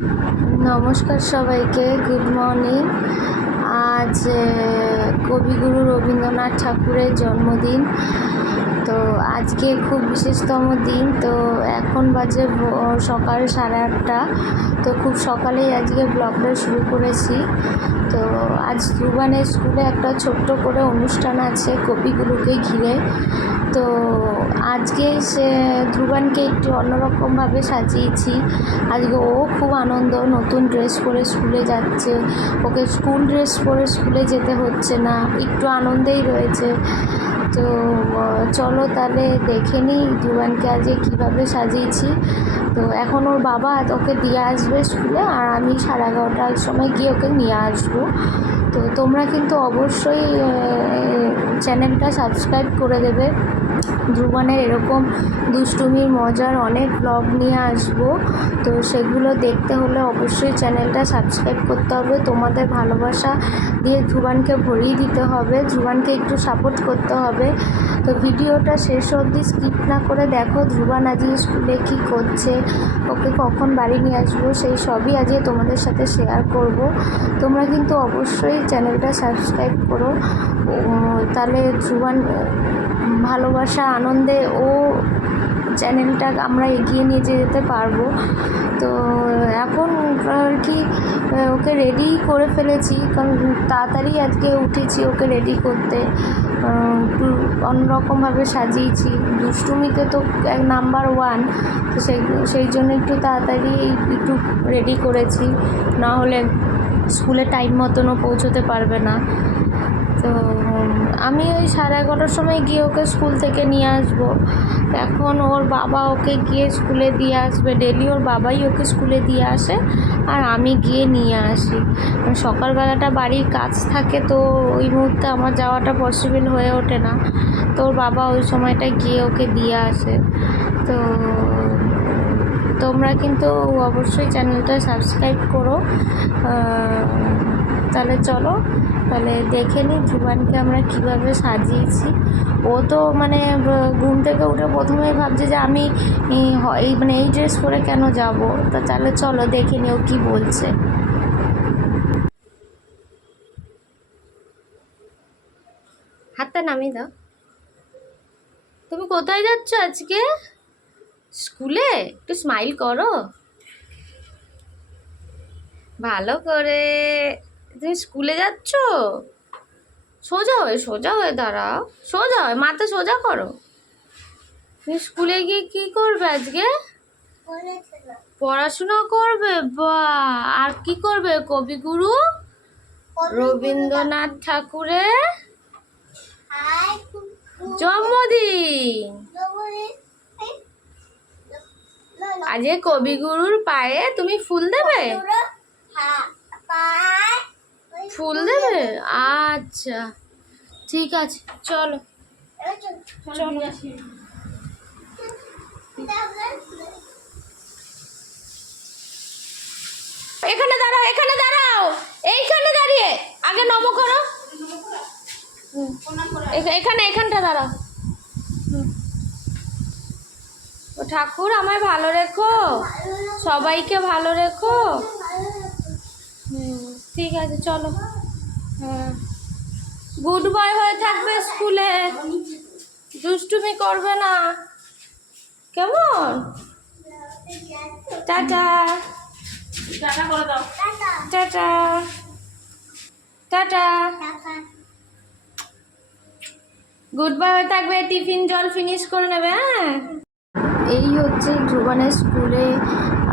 নমস্কার সবাইকে, good morning. আজ কবিগুরু রবীন্দ্রনাথ ঠাকুরের জন্মদিন। তো আজকে খুব বিশেষতম দিন। তো এখন বাজে সকাল 8:30। তো খুব সকালেই আজকে ব্লগটা শুরু করেছি। তো আজ ধ্রুবানের স্কুলে একটা ছোট্ট করে অনুষ্ঠান আছে কবিগুরুকে ঘিরে। তো আজকে ধ্রুবানকে একটু অন্যরকমভাবে সাজিয়েছি। আজকে ও খুব আনন্দ, নতুন ড্রেস পরে স্কুলে যাচ্ছে। ওকে স্কুল ড্রেস পরে স্কুলে যেতে হচ্ছে না, একটু আনন্দেই রয়েছে। তো চলো তাহলে দেখে নিই ধ্রুবানকে আজকে কীভাবে সাজিয়েছি। তো এখন ওর বাবা ওকে দিয়ে আসবে স্কুলে, আর আমি 11:30টার সময় গিয়ে ওকে নিয়ে আসবো। তো তোমরা কিন্তু অবশ্যই চ্যানেলটা সাবস্ক্রাইব করে দেবে। ধ্রুবানের এরকম দুষ্টুমির মজার অনেক ব্লগ নিয়ে আসবো। তো সেগুলো দেখতে হলে অবশ্যই চ্যানেলটা সাবস্ক্রাইব করতে হবে। তোমাদের ভালোবাসা দিয়ে ধ্রুবানকে ভরিয়ে দিতে হবে, ধ্রুবানকে একটু সাপোর্ট করতে হবে। তো ভিডিওটা শেষ অবধি স্কিপ না করে দেখো। ধ্রুবান আজকে স্কুলে কী করছে, ওকে কখন বাড়ি নিয়ে আসবো, সেই সবই আজকে তোমাদের সাথে শেয়ার করব। তোমরা কিন্তু অবশ্যই চ্যানেলটা সাবস্ক্রাইব করো, তাহলে ধ্রুবান ভালোবাসা আনন্দে ও চ্যানেলটা আমরা এগিয়ে নিয়ে যেতে পারবো। তো এখন আর কি ওকে রেডি করে ফেলেছি, কারণ তাড়াতাড়ি আজকে উঠেছি ওকে রেডি করতে। একটু অন্যরকমভাবে সাজিয়েছি, দুষ্টুমিতে তো নাম্বার 1। তো সেই জন্য একটু তাড়াতাড়ি একটু রেডি করেছি, না হলে স্কুলে টাইম মতনও পৌঁছতে পারবে না। তো আমি ওই 11:30টার সময় গিয়ে ওকে স্কুল থেকে নিয়ে আসবো। এখন ওর বাবা ওকে গিয়ে স্কুলে দিয়ে আসবে। ডেলি ওর বাবাই ওকে স্কুলে দিয়ে আসে, আর আমি গিয়ে নিয়ে আসি। সকালবেলাটা বাড়ির কাজ থাকে, তো ওই মুহূর্তে আমার যাওয়াটা পসিবল হয়ে ওঠে না। তো ওর বাবা ওই সময়টা গিয়ে ওকে দিয়ে আসে। তো তোমরা কিন্তু অবশ্যই চ্যানেলটা সাবস্ক্রাইব করো। তাহলে চলো, তাহলে দেখে নিই ধ্রুবানকে আমরা কীভাবে সাজিয়েছি। ও তো মানে ঘুম থেকে উঠে প্রথমেই ভাবছে যে আমি এই ড্রেস পরে কেন যাব। তা তাহলে চলো দেখে নিই ও কী বলছে। হাতটা নামিয়ে দাও। তুমি কোথায় যাচ্ছ আজকে? স্কুলে? একটু স্মাইল করো ভালো করে। তুমি স্কুলে যাচ্ছ? সোজা হয়ে দাঁড়াও, সোজা হয়ে মাথা সোজা করো। তুমি স্কুলে গিয়ে কি করবে আজকে? পড়াশোনা করবে? বাহ! আর কি করবে? কবিগুরু রবীন্দ্রনাথ ঠাকুরের জন্মদিন। আজকে কবিগুরুর পায়ে তুমি ফুল দেবে? ফুল দেবে? আচ্ছা ঠিক আছে, চলো চলো। এখানে দাঁড়াও, এখানে দাঁড়াও, এইখানে দাঁড়িয়ে আগে নম করো। এখানটা দাঁড়াও। ও ঠাকুর আমায় ভালো রেখো, সবাইকে ভালো রেখো। ঠিক আছে চলো। হ্যাঁ, গুড বয় হয়ে থাকবে স্কুলে, দুষ্টুমি করবে না, কেমন? Tata tata tata. Good boy হয়ে থাকবে, টিফিন জল ফিনিশ করে নেবে। হ্যাঁ, এই হচ্ছে ধ্রুবানের স্কুলে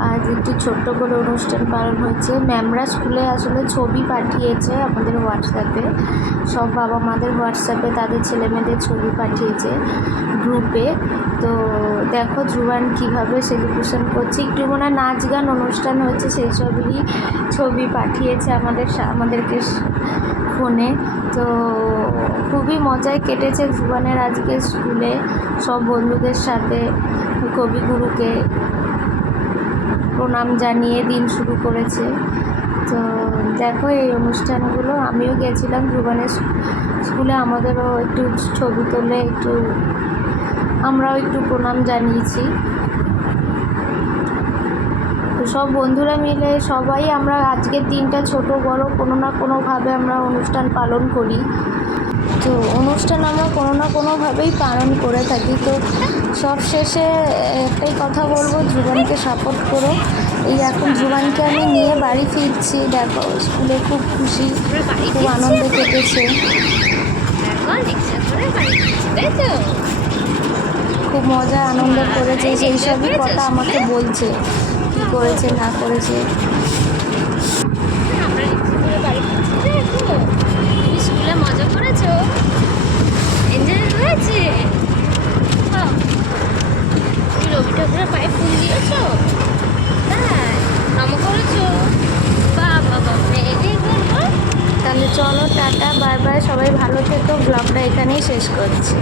আজ একটু ছোট্ট করে অনুষ্ঠান পালন হচ্ছে। ম্যামরা স্কুলে আসলে ছবি পাঠিয়েছে আমাদের হোয়াটসঅ্যাপে, সব বাবা মাদের হোয়াটসঅ্যাপে তাদের ছেলেমেয়েদের ছবি পাঠিয়েছে গ্রুপে। তো দেখো ধ্রুবান কীভাবে সেলিব্রেশন করছে, একটু মনে হয় নাচ গান অনুষ্ঠান হচ্ছে, সেই সবেরই ছবি পাঠিয়েছে আমাদেরকে ফোনে। তো খুবই মজায় কেটেছে ধ্রুবানের আজকে স্কুলে, সব বন্ধুদের সাথে কবিগুরুকে প্রণাম জানিয়ে দিন শুরু করেছে। তো দেখো এই অনুষ্ঠানগুলো, আমিও গেছিলাম ধ্রুবানের স্কুলে, আমাদেরও একটু ছবি তুলে আমরাও একটু প্রণাম জানিয়েছি। তো সব বন্ধুরা মিলে সবাই আমরা আজকের দিনটা ছোট বড় কোনো না কোনোভাবে আমরা অনুষ্ঠান পালন করি। তো অনুষ্ঠান আমরা কোনো না কোনোভাবেই পালন করে থাকি। তো সব শেষে একটাই কথা বলবো, ধ্রুবানকে সাপোর্ট করো। এই এখন ধ্রুবানকে আমি নিয়ে বাড়ি ফিরছি, দেখো স্কুলে খুব খুশি, খুব আনন্দে কেটেছে, খুব মজা আনন্দ করেছে, সেই সবই কথা আমাকে বলছে কী করেছে না করেছে। তুমি স্কুলে মজা করেছো, এনজয় হয়েছে। তুমি রবি ঠাকুরের পায়ে ফুল দিয়েছো, তাই নম করেছো, বাবা বাবা ভেরি গুড। তাহলে চলো টাটা, বাই বাই, সবাই ভালো থেকো, ব্লগটা এখানেই শেষ করছি।